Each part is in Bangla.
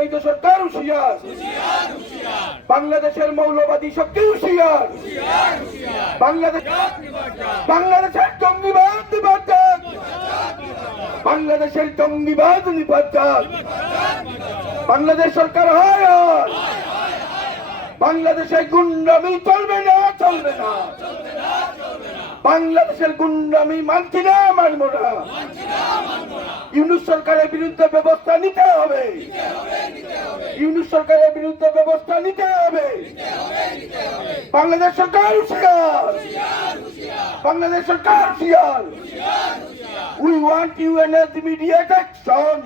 বৈধ সরকার হুঁশিয়ার, বাংলাদেশের মৌলবাদী শক্তি হুঁশিয়ার, বাংলাদেশের জঙ্গিবাদ নিপাত, বাংলাদেশের জঙ্গিবাদ নিপাত, বাংলাদেশ সরকার হয় বাংলাদেশের গুন্ডামি চলবে না, চলবে না, বাংলাদেশের গুন্ডামি মানছি না, মানব না। ইউনূস সরকারের বিরুদ্ধে ব্যবস্থা নিতে হবে, ইউনূস সরকারের বিরুদ্ধে ব্যবস্থা নিতে হবে। বাংলাদেশ সরকার হুঁশিয়ার, বাংলাদেশ সরকার হুঁশিয়ার। We want UN's immediate action.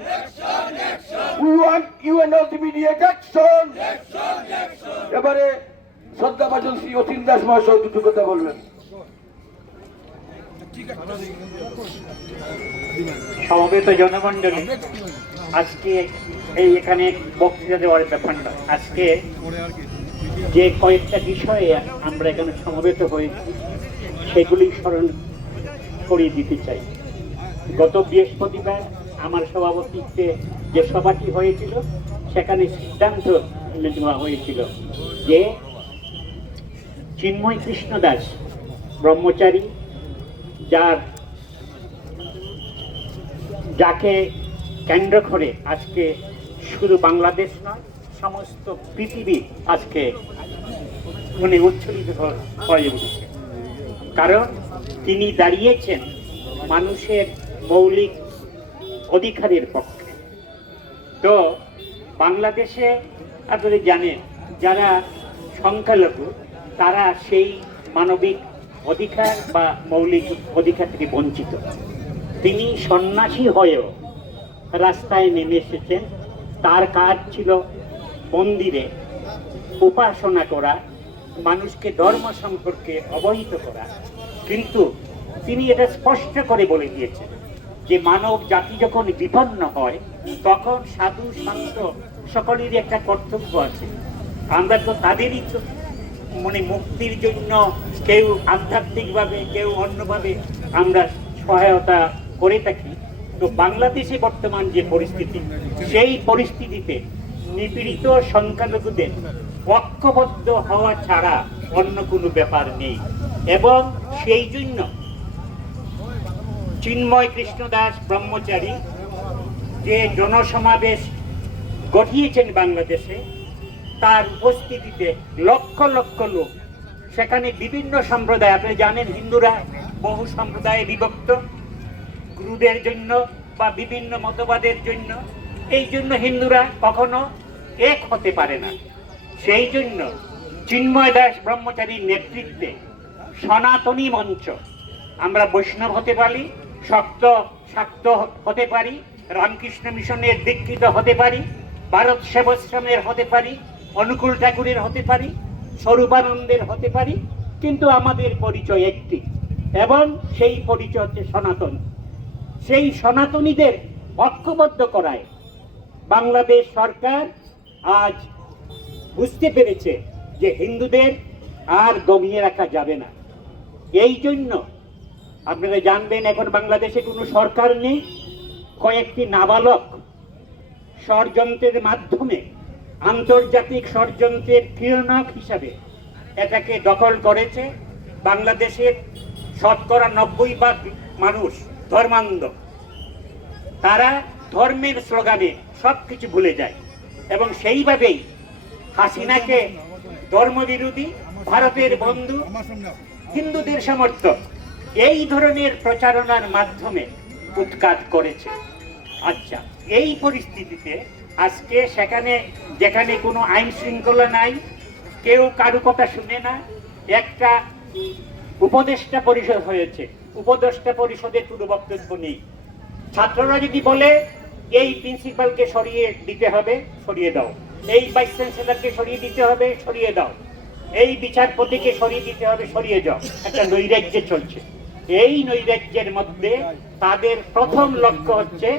We want UN's immediate action. এবারে শ্রদ্ধাভাজন শ্রী অতীন দাস মহাশয় দুটো কথা বলবেন। সমবেত জনমন্ডলী, আজকে এই এখানে বক্তৃতা দেওয়ার ব্যাপার না। আজকে যে কয়েকটা বিষয়ে আমরা এখানে সমবেত হয়েছি সেগুলি স্মরণ করিয়ে দিতে চাই। গত বৃহস্পতিবার আমার সভাপতিত্বে যে সভাটি হয়েছিল সেখানে সিদ্ধান্ত নেওয়া হয়েছিল যে চিন্ময় কৃষ্ণ দাস ব্রহ্মচারী, যাকে কেন্দ্র করে আজকে শুধু বাংলাদেশ নয় সমস্ত পৃথিবী আজকে মনে উচ্ছ্বলিত হয়ে উঠেছে, কারণ তিনি দাঁড়িয়েছেন মানুষের মৌলিক অধিকারের পক্ষে। তো বাংলাদেশে আপনারা জানেন যারা সংখ্যালঘু তারা সেই মানবিক অধিকার বা মৌলিক অধিকার থেকে বঞ্চিত। তিনি সন্ন্যাসী হয়েও রাস্তায় নেমে এসেছেন। তার কাজ ছিল মন্দিরে উপাসনা করা, মানুষকে ধর্ম সম্পর্কে অবহিত করা, কিন্তু তিনি এটা স্পষ্ট করে বলে দিয়েছেন যে মানব জাতি যখন বিপন্ন হয় তখন সাধু সন্ত সকলেরই একটা কর্তব্য আছে। আমরা তো তাদেরই মানে মুক্তির জন্য কেউ আধ্যাত্মিকভাবে কেউ অন্যভাবে আমরা সহায়তা করে থাকি। তো বাংলাদেশে বর্তমান যে পরিস্থিতি, সেই পরিস্থিতিতে নিপীড়িত সংখ্যালঘুদের ঐক্যবদ্ধ হওয়া ছাড়া অন্য কোনো ব্যাপার নেই। এবং সেই জন্য চিন্ময় কৃষ্ণ দাস ব্রহ্মচারী যে জনসমাবেশ গঠিয়েছেন বাংলাদেশে, তার উপস্থিতিতে লক্ষ লক্ষ লোক, সেখানে বিভিন্ন সম্প্রদায়, আপনি জানেন হিন্দুরা বহু সম্প্রদায়ে বিভক্ত, গুরুদের জন্য বা বিভিন্ন মতবাদের জন্য, এই জন্য হিন্দুরা কখনো এক হতে পারে না। সেই জন্য চিন্ময় দাস ব্রহ্মচারীর নেতৃত্বে সনাতনী মঞ্চ, আমরা বৈষ্ণব হতে পারি, শাক্ত হতে পারি, রামকৃষ্ণ মিশনের দীক্ষিত হতে পারি, ভারত সেবাশ্রমের হতে পারি, অনুকূল ঠাকুরের হতে পারি, স্বরূপানন্দের হতে পারি, কিন্তু আমাদের পরিচয় একটি, এবং সেই পরিচয় হচ্ছে সনাতন। সেই সনাতনীদের ঐক্যবদ্ধ করায় বাংলাদেশ সরকার আজ বুঝতে পেরেছে যে হিন্দুদের আর দমিয়ে রাখা যাবে না। এই জন্য আপনারা জানবেন এখন বাংলাদেশে কোনো সরকার নেই। কয়েকটি নাবালক ষড়যন্ত্রের মাধ্যমে, আন্তর্জাতিক ষড়যন্ত্রের ক্রিয়ানক হিসাবে এটাকে দখল করেছে। বাংলাদেশের শতকরা 90% মানুষ ধর্মান্ধ, তারা ধর্মের স্লোগানে সবকিছু ভুলে যায় এবং সেইভাবেই হাসিনাকে ধর্মবিরোধী, ভারতের বন্ধু, হিন্দুদের সমর্থক, এই ধরনের প্রচারণার মাধ্যমে উৎখাত করেছে। আচ্ছা, এই পরিস্থিতিতে আজকে যেখানে কোনো আইন শৃঙ্খলা নাই, কেউ কারো কথা শুনে না, একটা উপদেষ্টা পরিষদ হয়েছে, উপদেষ্টা পরিষদের কোনো বক্তব্য নেই। ছাত্ররা যদি বলে এই প্রিন্সিপালকে সরিয়ে দিতে হবে, সরিয়ে দাও, এই ভাইস চ্যান্সেলরকে সরিয়ে দিতে হবে, সরিয়ে দাও, এই বিচারপতিকে সরিয়ে দিতে হবে, সরিয়ে যাও, একটা নৈরাজ্য চলছে। এই নৈরাজ্যের মধ্যে তাদের প্রথম লক্ষ্য হচ্ছে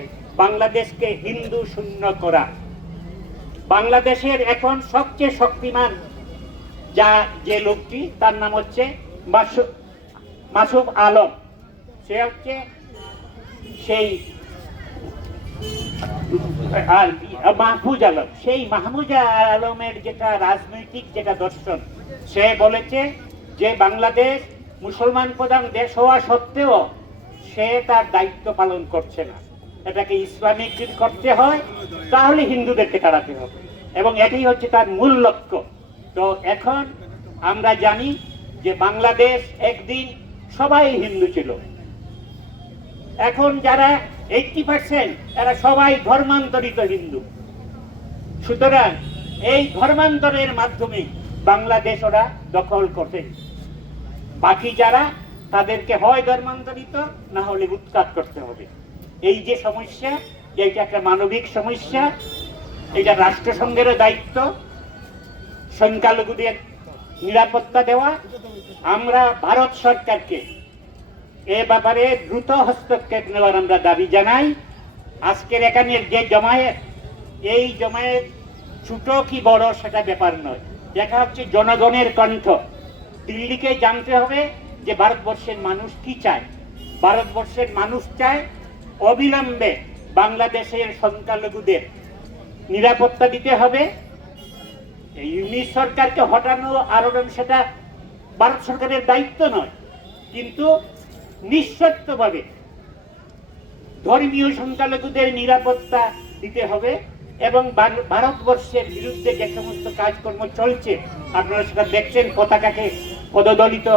বাংলাদেশকে হিন্দু শূন্য করা। বাংলাদেশের এখন সবচেয়ে শক্তিমান যে লোকটি, তার নাম হচ্ছে মাসুদ আলম। সে হচ্ছে সেই আর মাহফুজ আলম, সেই মাহমুদ আলমের যেটা রাজনৈতিক যেটা দর্শন, সে বলেছে যে বাংলাদেশ মুসলমান প্রধান দেশ হওয়া সত্ত্বেও সে তার দায়িত্ব পালন করছে না, এটাকে ইসলামিক যদি করতে হয় তাহলে হিন্দুদেরকে তাড়াতে হবে, এবং এটাই হচ্ছে তার মূল লক্ষ্য। তো এখন আমরা জানি যে বাংলাদেশ একদিন সবাই হিন্দু ছিল, এখন যারা 80% এরা সবাই ধর্মান্তরিত হিন্দু। সুতরাং এই ধর্মান্তরের মাধ্যমে বাংলাদেশ ওরা দখল করতে, বাকি যারা তাদেরকে হয় ধর্মান্তরিত না হলে উৎখাত করতে হবে। এই যে সমস্যা, এইটা একটা মানবিক সমস্যা, এটা রাষ্ট্রসংঘের দায়িত্ব সংখ্যালঘুদের নিরাপত্তা দেওয়া। আমরা ভারত সরকারকে এ ব্যাপারে দ্রুত হস্তক্ষেপ নেওয়ার আমরা দাবি জানাই। আজকের এখানের যে জমায়েত, এই জমায়েত ছোট কি বড় সেটা ব্যাপার নয়, দেখা হচ্ছে জনগণের কণ্ঠ। দিল্লিকে জানতে হবে যে ভারতবর্ষের মানুষ কি চায়। ভারতবর্ষের মানুষ চায় অবিলম্বে বাংলাদেশের সংখ্যালঘুদের নিরাপত্তা দিতে হবে। এই ইউনিট সরকারকে হটানো আরোড়ন সেটা ভারত সরকারের দায়িত্ব নয়, কিন্তু নিঃশর্তভাবে ধর্মীয় সংখ্যালঘুদের নিরাপত্তা দিতে হবে। এবং ভারতবর্ষের বিরুদ্ধে যে সমস্ত কাজকর্ম চলছে, আপনারা সেটা দেখছেন, পতাকাকে পদদলিত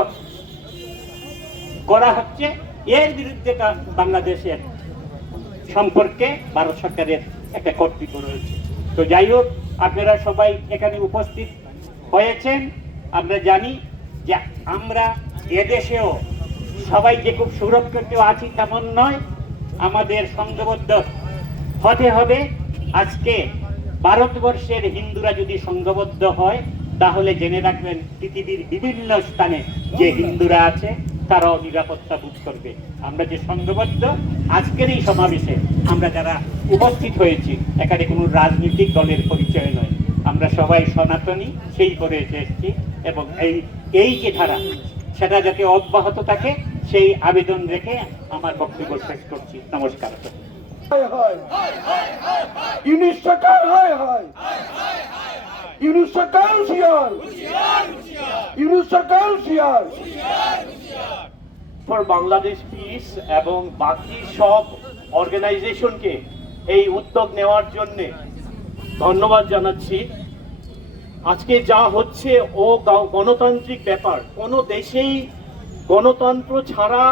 করা হচ্ছে, এর বিরুদ্ধে বাংলাদেশের সম্পর্কে ভারত সরকারের একটা কর্তৃত্ব রয়েছে। তো যাই হোক, আপনারা সবাই এখানে উপস্থিত হয়েছেন। আমরা জানি যে আমরা এদেশেও সবাই যে খুব সুরক্ষিত আছি তেমন নয়, আমাদের সংঘবদ্ধ হতে হবে। আজকে ভারতবর্ষের হিন্দুরা যদি সংঘবদ্ধ হয় তাহলে জেনে রাখবেন পৃথিবীর বিভিন্ন স্থানে যে হিন্দুরা আছে তারাও নিরাপত্তা বোধ করবে। আমরা যে সংঘবদ্ধ, আজকের এই সমাবেশে আমরা যারা উপস্থিত হয়েছি, এখানে কোনো রাজনৈতিক দলের পরিচয় নয়, আমরা সবাই সনাতনী, সেই করে এসেছি। এবং এই যে ধারা সেটা যাতে অব্যাহত থাকে সেই আবেদন রেখে আমার বক্তব্য শেষ করছি। নমস্কার। ইউনিট সরকার হয় হয়, ইউনিট সরকার হুঁশিয়ার, ইউনিট সরকার হুঁশিয়ার। ফর বাংলাদেশ পিস এবং বাকি সব অর্গানাইজেশনকে এই উদ্যোগ নেওয়ার জন্য ধন্যবাদ জানাচ্ছি। আজকে যা হচ্ছে ও গণতান্ত্রিক ব্যাপার, কোনো দেশেই গণতন্ত্র ছাড়া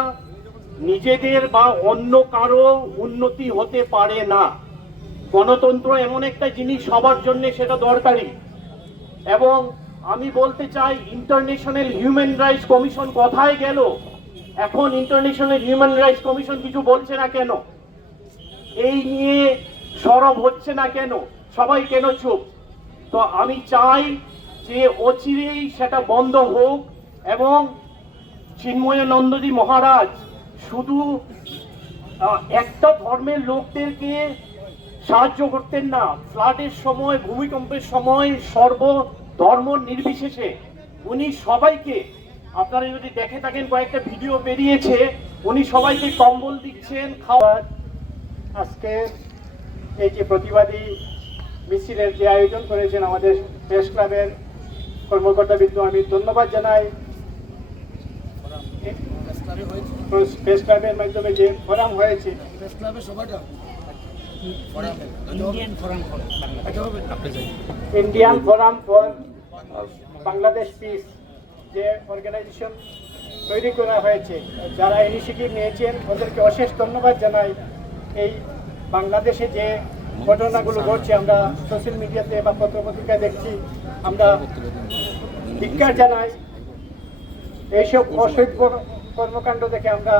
নিজেদের বা অন্য কারো উন্নতি হতে পারে না। গণতন্ত্র এমন একটা জিনিস, সবার জন্য সেটা দরকারি। এবং আমি বলতে চাই, ইন্টারন্যাশনাল হিউম্যান রাইটস কমিশন কোথায় গেল? এখন ইন্টারন্যাশনাল হিউম্যান রাইটস কমিশন কিছু বলছে না কেন? এই নিয়ে সরব হচ্ছে না কেন? সবাই কেন চুপ? তো আমি চাই যে অচিরেই সেটা বন্ধ হোক। এবং চিন্ময়ানন্দজি মহারাজ শুধু একটা ধর্মের লোকদেরকে সাহায্য করতেন না, ফ্লাডের সময়, ভূমিকম্পের সময় সর্বধর্ম নির্বিশেষে উনি সবাইকে, আপনারা যদি দেখে থাকেন কয়েকটা ভিডিও বেরিয়েছে, উনি সবাইকে কম্বল দিচ্ছেন, খাওয়ার। আজকে এই যে প্রতিবাদী মিছিলের যে আয়োজন করেছেন আমাদের প্রেস ক্লাবের কর্মকর্তাবৃন্দ, আমি ধন্যবাদ জানাই। প্রেস ক্লাবের মাধ্যমে যে ফোরাম হয়েছে, Indian forum for Bangladesh piece, যে অর্গানাইজেশন তৈরি করা হয়েছে, যারা ইনিশিয়েটিভ নিয়েছেন ওদেরকে অশেষ ধন্যবাদ জানাই। এই বাংলাদেশে যে ঘটনাগুলো ঘটছে, আমরা সোশ্যাল মিডিয়াতে বা পত্রপত্রিকায় দেখছি, আমরা ধিক্কার জানাই। এইসব অসভ্য কর্মকাণ্ড দেখে আমরা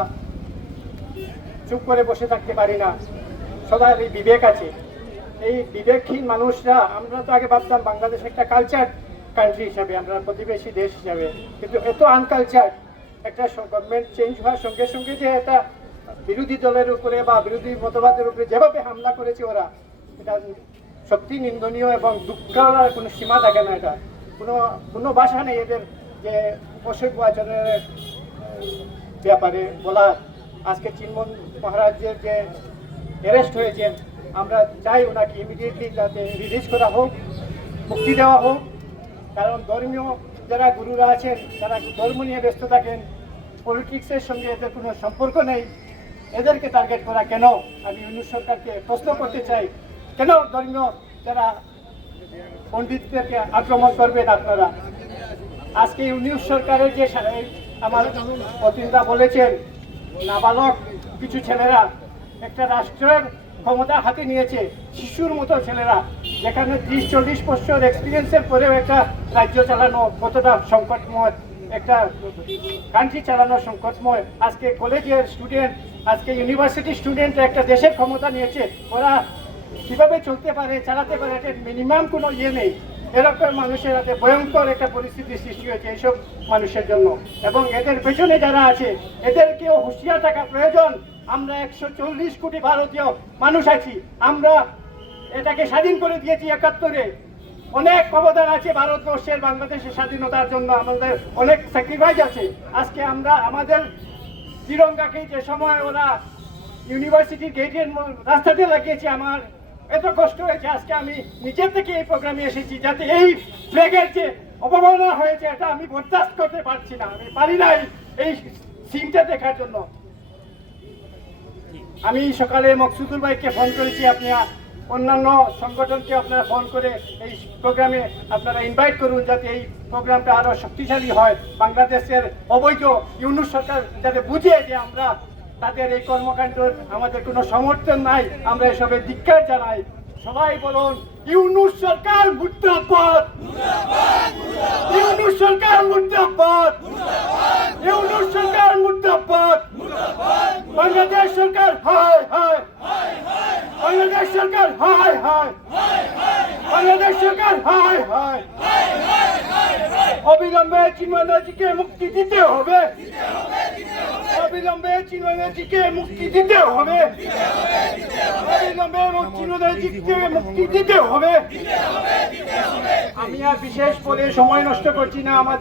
চুপ করে বসে থাকতে পারি না। সবার এই বিবেক আছে, এই বিবেকহীন মানুষরা, আমরা তো আগে ভাবতাম বাংলাদেশ একটা কালচার কান্ট্রি হিসাবে, আমরা প্রতিবেশী দেশ হিসাবে, কিন্তু এত আনকালচার। একটা গভর্নমেন্ট চেঞ্জ হওয়ার সঙ্গে সঙ্গে যে একটা বিরোধী দলের উপরে বা বিরোধী মতবাদের উপরে যেভাবে হামলা করেছে ওরা, এটা সত্যি নিন্দনীয় এবং দুঃখের কোনো সীমা থাকে না। এটা কোনো ভাষা নেই এদের যে অসভ্য আচরণের ব্যাপারে বলা। আজকে চিন্ময় মহারাজের যে অ্যারেস্ট হয়েছেন, আমরা চাই ওনাকে ইমিডিয়েটলি যাতে রিলিজ করা হোক, মুক্তি দেওয়া হোক। কারণ ধর্মীয় যারা গুরুরা আছেন তারা ধর্ম নিয়ে ব্যস্ত থাকেন, পলিটিক্সের সঙ্গে এদের কোনো সম্পর্ক নেই। এদেরকে টার্গেট করা কেন? আমি ইউনূস সরকারকে প্রশ্ন করতে চাই, কেন ধর্মীয় যারা পণ্ডিতদেরকে আক্রমণ করবেন আপনারা? আজকে ইউনূস সরকারের যে আমার প্রতিনিধি বলেছেন, নাবালক কিছু ছেলেরা একটা রাষ্ট্রের ক্ষমতা হাতে নিয়েছে, শিশুর মতো ছেলেরা, যেখানে 30-40 বছর এক্সপিরিয়েন্সের পরেও একটা রাজ্য চালানো কতটা সংকটময়, একটা কান্ট্রি চালানো সংকটময়। আজকে কলেজের স্টুডেন্ট, আজকে ইউনিভার্সিটি স্টুডেন্ট একটা দেশের ক্ষমতা নিয়েছে, ওরা কিভাবে চলতে পারে, চালাতে পারে, এটা মিনিমাম কোনো ইয়ে নেই। এরকম মানুষের হাতে ভয়ঙ্কর একটা পরিস্থিতি সৃষ্টি হয়েছে এইসব মানুষের জন্য, এবং এদের পেছনে যারা আছে এদেরকেও হুঁশিয়ার থাকা প্রয়োজন। আমরা 140 কোটি ভারতীয় মানুষ আছি, আমরা এটাকে স্বাধীন করে দিয়েছি 71-এ। অনেক অবদান আছে ভারতবর্ষের, বাংলাদেশের স্বাধীনতার জন্য আমাদের অনেক স্যাক্রিফাইস আছে। আজকে আমরা আমাদের তিরঙ্গাকে যে সময় ওরা ইউনিভার্সিটির গেটের রাস্তাতে লাগিয়েছে, আমার এত কষ্ট হয়েছে। আজকে আমি নিজের থেকে এই প্রোগ্রামে এসেছি যাতে এই ফ্ল্যাগের যে অবমাননা হয়েছে এটা আমি বরদাস্ত করতে পারছি না, আমি পারি না এই সিনটা দেখার জন্য। আমি সকালে মকসুদুল ভাইকে ফোন করেছি, আপনি অন্যান্য সংগঠনকে আপনারা ফোন করে এই প্রোগ্রামে আপনারা ইনভাইট করুন যাতে এই প্রোগ্রামটা আরো শক্তিশালী হয়। বাংলাদেশের অবৈধ ইউনূস সরকার যাতে বুঝে যে আমরা তাদের এই কর্মকাণ্ডের আমাদের কোনো সমর্থন নাই, আমরা এসবের ধিক্কার জানাই। সবাই বলুন, ইউনূস সরকার মুর্দাবাদ, ইউনূস সরকার মুর্দাবাদ, ইউনূস সরকার মুর্দাবাদ, বাংলাদেশ সরকার হায় হায়, বাংলাদেশ সরকার হায় হায়, বাংলাদেশ সরকার হায় হায়। অবিলম্বে চিন্ময়জিকে মুক্তি দিতে হবে, অবিলম্বে চিন্ময়জিকে মুক্তি দিতে হবে, অবিলম্বে চিন্ময়জিকে মুক্তি দিতে হবে। আমি আর বিশেষ করে সময় নষ্ট করছি না। আমাদের